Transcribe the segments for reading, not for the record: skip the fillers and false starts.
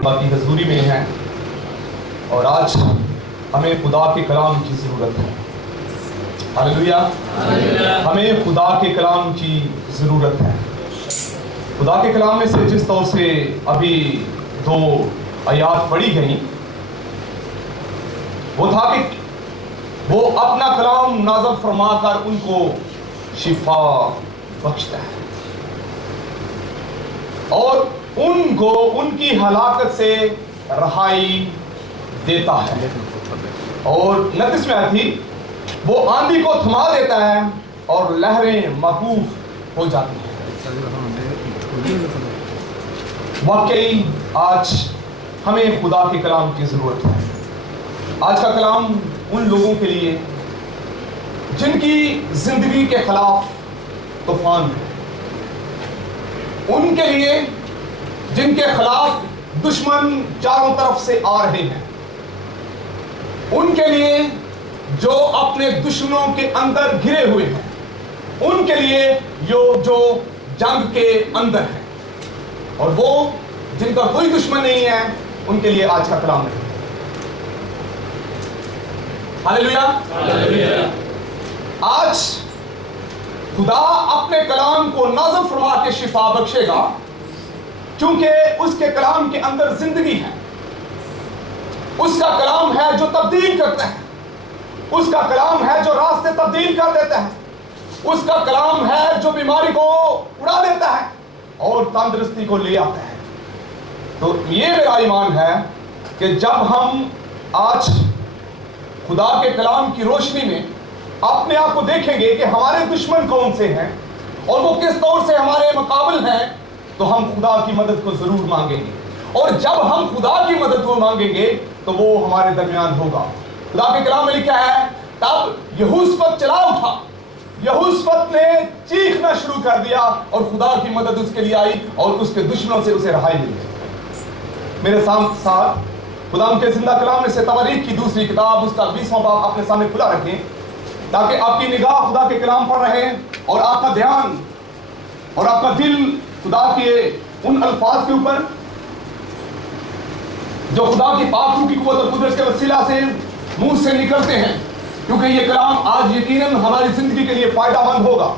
बाकी हजूरी में हैं और आज हमें खुदा के कलाम की ज़रूरत है। हालेलुया, हमें खुदा के कलाम की ज़रूरत है। खुदा के कलाम में से जिस तौर से अभी 2 आयात पढ़ी गई, वो था कि वो अपना कलाम नाज़िल फरमाकर उनको शिफा बख्शता है और उनको उनकी हलाकत से रहाई देता है। और 29 में आई थी, वो आंधी को थमा देता है और लहरें मौकूफ हो जाती हैं। वाकई आज हमें खुदा के कलाम की ज़रूरत है। आज का कलाम उन लोगों के लिए जिनकी ज़िंदगी के खिलाफ तूफान है, उनके लिए जिनके खिलाफ दुश्मन चारों तरफ से आ रहे हैं, उनके लिए जो अपने दुश्मनों के अंदर घिरे हुए हैं, उनके लिए जो जंग के अंदर है, और वो जिनका कोई दुश्मन नहीं है, उनके लिए आज का कलाम है। हालेलुया। आज खुदा अपने कलाम को नाज़िल फरमा के शिफा बख्शेगा, क्योंकि उसके कलाम के अंदर जिंदगी है। उसका कलाम है जो तब्दील करता है, उसका कलाम है जो रास्ते तब्दील कर देता है, उसका कलाम है जो बीमारी को उड़ा देता है और तंदुरुस्ती को ले आता है। तो ये मेरा ईमान है कि जब हम आज खुदा के कलाम की रोशनी में अपने आप को देखेंगे कि हमारे दुश्मन कौन से हैं और वो किस तौर से हमारे मुकाबिल हैं, तो हम खुदा की मदद को जरूर मांगेंगे। और जब हम खुदा की मदद को मांगेंगे तो वो हमारे दरमियान होगा। खुदा के कलाम में लिखा है, तब यहोशपत चला उठा, यहोशपत ने चीखना शुरू कर दिया और खुदा की मदद उसके लिए आई और उसके दुश्मनों से उसे रहाई मिली। मेरे साथ खुदा के जिंदा कलाम में से तवारीख की 2 किताब उसका 20वां बाब अपने सामने खुला रखें, ताकि आपकी निगाह खुदा के कलाम पर रहे और आपका ध्यान और आपका दिल खुदा के उन अल्फाज के ऊपर जो खुदा की पाक रूह की कुव्वत और कुदरत के वसीला से मुंह से निकलते हैं, क्योंकि ये कलाम आज यकीनन हमारी जिंदगी के लिए फायदामंद होगा।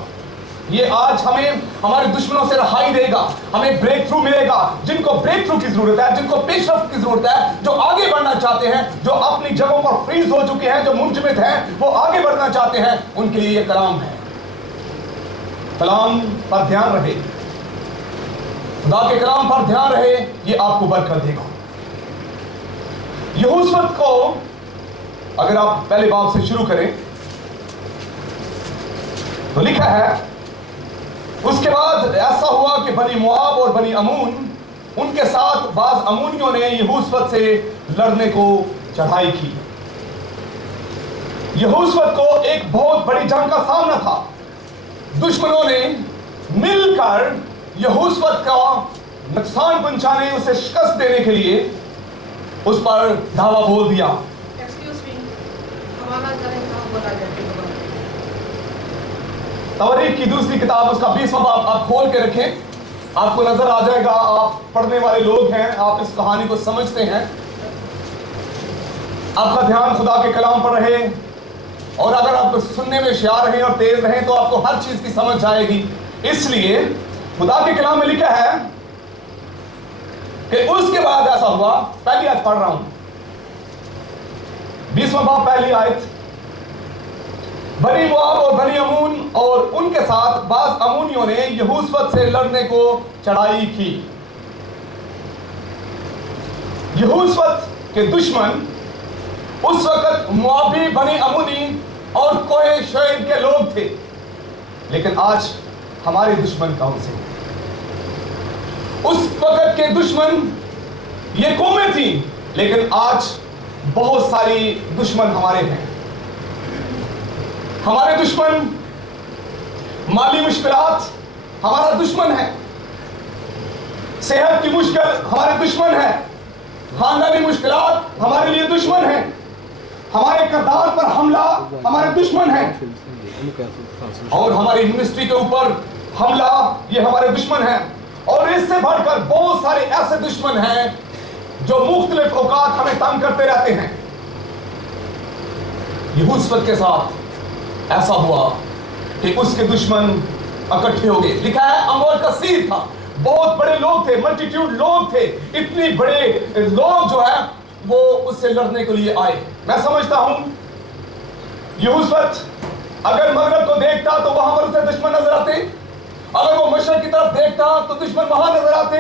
ये आज हमें हमारे दुश्मनों से रहाई देगा, हमें ब्रेक थ्रू मिलेगा। जिनको ब्रेक थ्रू की जरूरत है, जिनको पेशरफ्त की जरूरत है, जो आगे बढ़ना चाहते हैं, जो अपनी जगहों पर फ्रीज हो चुके हैं, जो मुंजमद हैं, वो आगे बढ़ना चाहते हैं, उनके लिए ये कलाम है। कलाम पर ध्यान रहे, खुदा के कलाम पर ध्यान रहे, ये आपको बरकत देगा। यहोशपत को अगर आप पहले बाब से शुरू करें तो लिखा है, उसके बाद ऐसा हुआ कि बनी मोआब और बनी अमून, उनके साथ बाज अमूनियों ने यहोशपत से लड़ने को चढ़ाई की। यहोशपत को एक बहुत बड़ी जंग का सामना था। दुश्मनों ने मिलकर यहोशपत का नुकसान पहुंचाने, उसे शिकस्त देने के लिए उस पर धावा बोल दिया। तवारीख की 2 किताब उसका 20वां बाब आप खोल के रखें, आपको नजर आ जाएगा। आप पढ़ने वाले लोग हैं, आप इस कहानी को समझते हैं। आपका ध्यान खुदा के कलाम पर रहे और अगर आप सुनने में होशियार रहें और तेज रहें तो आपको हर चीज की समझ आएगी। इसलिए खुदा के कलाम में लिखा है कि उसके बाद ऐसा हुआ, पहली आयत पढ़ रहा हूं, 20वां बाब पहली आयत, बनी मोआब और बनी अमून और उनके साथ बाज अमूनियों ने यहोशपत से लड़ने को चढ़ाई की। यहोशपत के दुश्मन उस वक्त मोआबी, बनी अमूनी और कोहे शोएब के लोग थे, लेकिन आज हमारे दुश्मन कौन से? उस वक्त के दुश्मन ये कौमें थी, लेकिन आज बहुत सारी दुश्मन हमारे हैं। हमारे दुश्मन माली मुश्किलात हमारा दुश्मन है, सेहत की मुश्किल हमारे दुश्मन है, खानदानी मुश्किलात हमारे लिए दुश्मन है, हमारे किरदार पर हमला हमारे दुश्मन है, और हमारी मिनिस्ट्री के ऊपर हमला ये हमारे दुश्मन है। और इससे बढ़कर बहुत सारे ऐसे दुश्मन हैं जो मुख्तलिफ औकात हमें तंग करते रहते हैं। यहूसफत के साथ ऐसा हुआ कि उसके दुश्मन इकट्ठे हो गए। लिखा है अमोर कसीर था, बहुत बड़े लोग थे, मल्टीट्यूड लोग थे, इतने बड़े लोग जो है वो उससे लड़ने के लिए आए। मैं समझता हूं यहूसफत अगर मगरब को देखता तो वहां पर उसे दुश्मन नजर आते, अगर वो मशरक की तरफ देखता तो दुश्मन वहां नजर आते,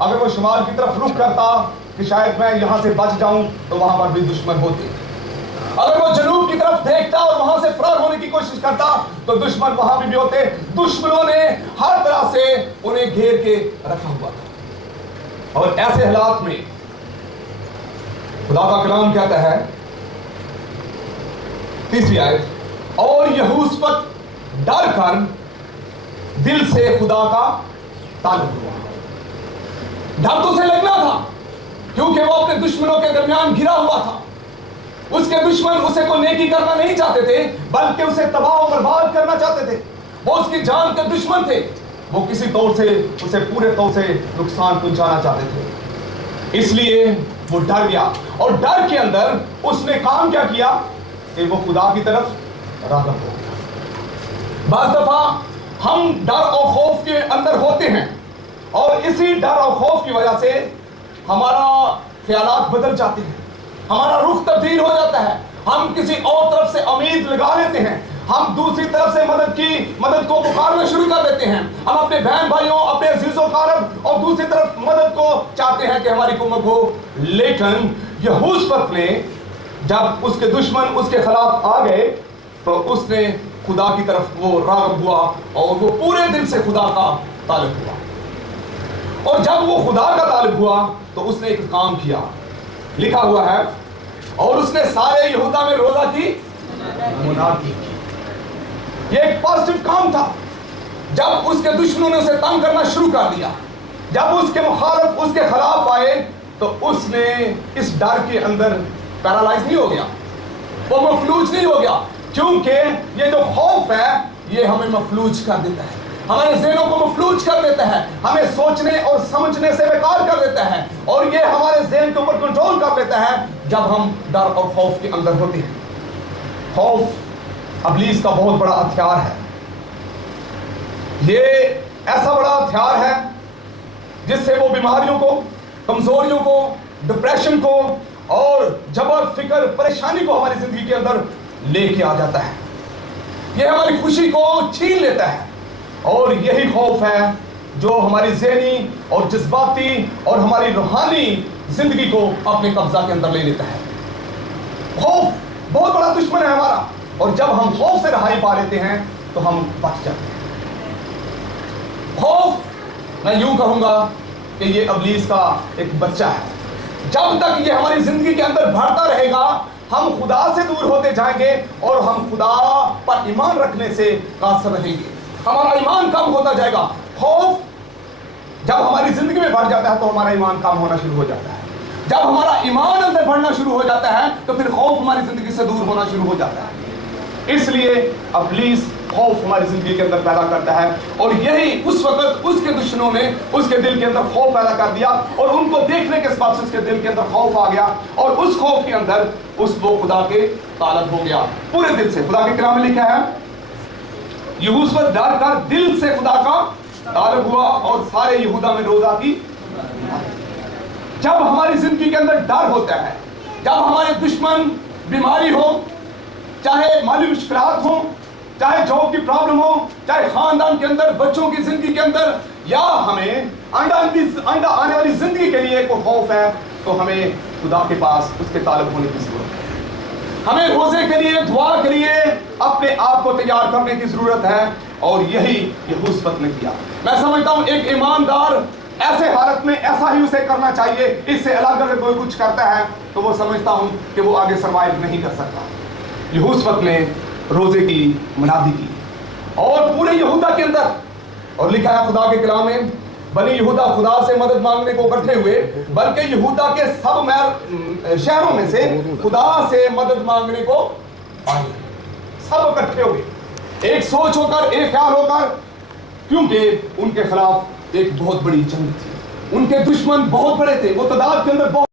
अगर वो शुमाल की तरफ रुख करता कि शायद मैं यहां से बच जाऊं तो वहां पर भी दुश्मन होते, अगर वो जनूब की तरफ देखता और वहां से फरार होने की कोशिश करता तो दुश्मन वहां भी होते। दुश्मनों ने हर तरह से उन्हें घेर के रखा हुआ था। और ऐसे हालात में खुदा का कलाम कहता है, तीसरी आयत, और यहूसफत डर कर दिल से खुदा का ताल्लुक हुआ। डर तो उसे लगना था क्योंकि वो अपने दुश्मनों के दरमियान घिरा हुआ था। उसके दुश्मन उसे को नेकी करना नहीं चाहते थे, बल्कि उसे तबाह और बर्बाद करना चाहते थे। वो उसकी जान के दुश्मन थे, वो किसी तौर से उसे पूरे तौर से नुकसान पहुंचाना चाहते थे। इसलिए वो डर गया और डर के अंदर उसने काम क्या किया कि वो खुदा की तरफ राग़ब हो गया। बाज़ दफा हम डर और खौफ के अंदर होते हैं और इसी डर और खौफ की वजह से हमारा ख्यालात बदल जाते हैं, हमारा रुख तब्दील हो जाता है, हम किसी और तरफ से उम्मीद लगा लेते हैं, हम दूसरी तरफ से मदद को पुकारना शुरू कर देते हैं। हम अपने बहन भाइयों, अपने अजीजों कारब और दूसरी तरफ मदद को चाहते हैं कि हमारी कुम्मत हो। लेकिन यहूसफत ने जब उसके दुश्मन उसके खिलाफ आ गए तो उसने खुदा की तरफ वो राग़ब हुआ और वो पूरे दिल से खुदा का ताल्लुक हुआ। और जब वो खुदा का ताल्लुक हुआ तो उसने एक काम किया, लिखा हुआ है, और उसने सारे यहूदा में रोजा की मुनादी की। ये एक पॉजिटिव काम था। जब उसके दुश्मनों ने उसे तंग करना शुरू कर दिया, जब उसके मुखालिफ उसके खिलाफ आए तो उसने इस डर के अंदर पैरालाइज नहीं हो गया, वो मफलूज नहीं हो गया, क्योंकि ये जो खौफ है ये हमें मफलूज कर देता है, हमारे ज़हनों को मफलूज कर देता है, हमें सोचने और समझने से बेकार कर देता है और ये हमारे ज़हन के ऊपर कंट्रोल कर लेता है जब हम डर और खौफ के अंदर होते हैं। खौफ इब्लीस का बहुत बड़ा हथियार है। ये ऐसा बड़ा हथियार है जिससे वो बीमारियों को, कमजोरियों को, डिप्रेशन को और जबर, फिक्र, परेशानी को हमारी जिंदगी के अंदर लेके आ जाता है। ये हमारी खुशी को छीन लेता है और यही खौफ है जो हमारी ज़हनी और जज्बाती और हमारी रूहानी जिंदगी को अपने कब्जा के अंदर ले लेता है। खौफ बहुत बड़ा दुश्मन है हमारा और जब हम खौफ से रहाई पा लेते हैं तो हम बच जाते हैं। खौफ, मैं यूं कहूंगा कि ये इब्लीस का एक बच्चा है। जब तक ये हमारी जिंदगी के अंदर बढ़ता रहेगा हम खुदा से दूर होते जाएंगे और हम खुदा पर ईमान रखने से कासर रहेंगे, हमारा ईमान कम होता जाएगा। खौफ जब हमारी जिंदगी में बढ़ जाता है तो हमारा ईमान कम होना शुरू हो जाता है। जब हमारा ईमान अंदर बढ़ना शुरू हो जाता है तो फिर खौफ हमारी जिंदगी से दूर होना शुरू हो जाता है। इसलिए इब्लीस खौफ हमारी जिंदगी के अंदर पैदा करता है और यही उस वक्त उसके दुश्मनों ने उसके दिल के अंदर खौफ पैदा कर दिया और उनको देखने के बाद से उसके दिल के अंदर खौफ आ गया और उस खौफ के अंदर वो खुदा के ताल्लुक हो गया पूरे दिल से। खुदा के कलाम में लिखा है, यहूसफत डर कर दिल से खुदा का ताल्लुक हुआ और सारे यहूदा में रोजा की। जब हमारी जिंदगी के अंदर डर होता है, जब हमारे दुश्मन बीमारी हो, चाहे माली मुश्किलात हो, चाहे जॉब की प्रॉब्लम हो, चाहे खानदान के अंदर, बच्चों की जिंदगी के अंदर, या हमें आइंदा आने वाली जिंदगी के लिए कोई खौफ है तो हमें खुदा के पास उसके ताल्लुक होने की जरूरत है। हमें रोजे के लिए, दुआ के लिए अपने आप को तैयार करने की जरूरत है और यही यहूसफत ने किया। मैं समझता हूं एक ईमानदार ऐसे हालत में ऐसा ही उसे करना चाहिए। इससे अलग अगर कोई कुछ करता है तो वो समझता हूं कि वो आगे सर्वाइव नहीं कर सकता। यहूसफत ने रोजे की मुनादी की और पूरे यहूदा के अंदर, और लिखा है खुदा के कलाम में, बनी यहूदा खुदा से मदद मांगने को इकट्ठे हुए, बल्कि यहूदा के सब शहरों में से खुदा से मदद मांगने को आए। सब इकट्ठे हुए, एक सोच होकर, एक ख्याल होकर, क्योंकि उनके खिलाफ एक बहुत बड़ी जंग थी। उनके दुश्मन बहुत बड़े थे, वो तादाद के अंदर बहुत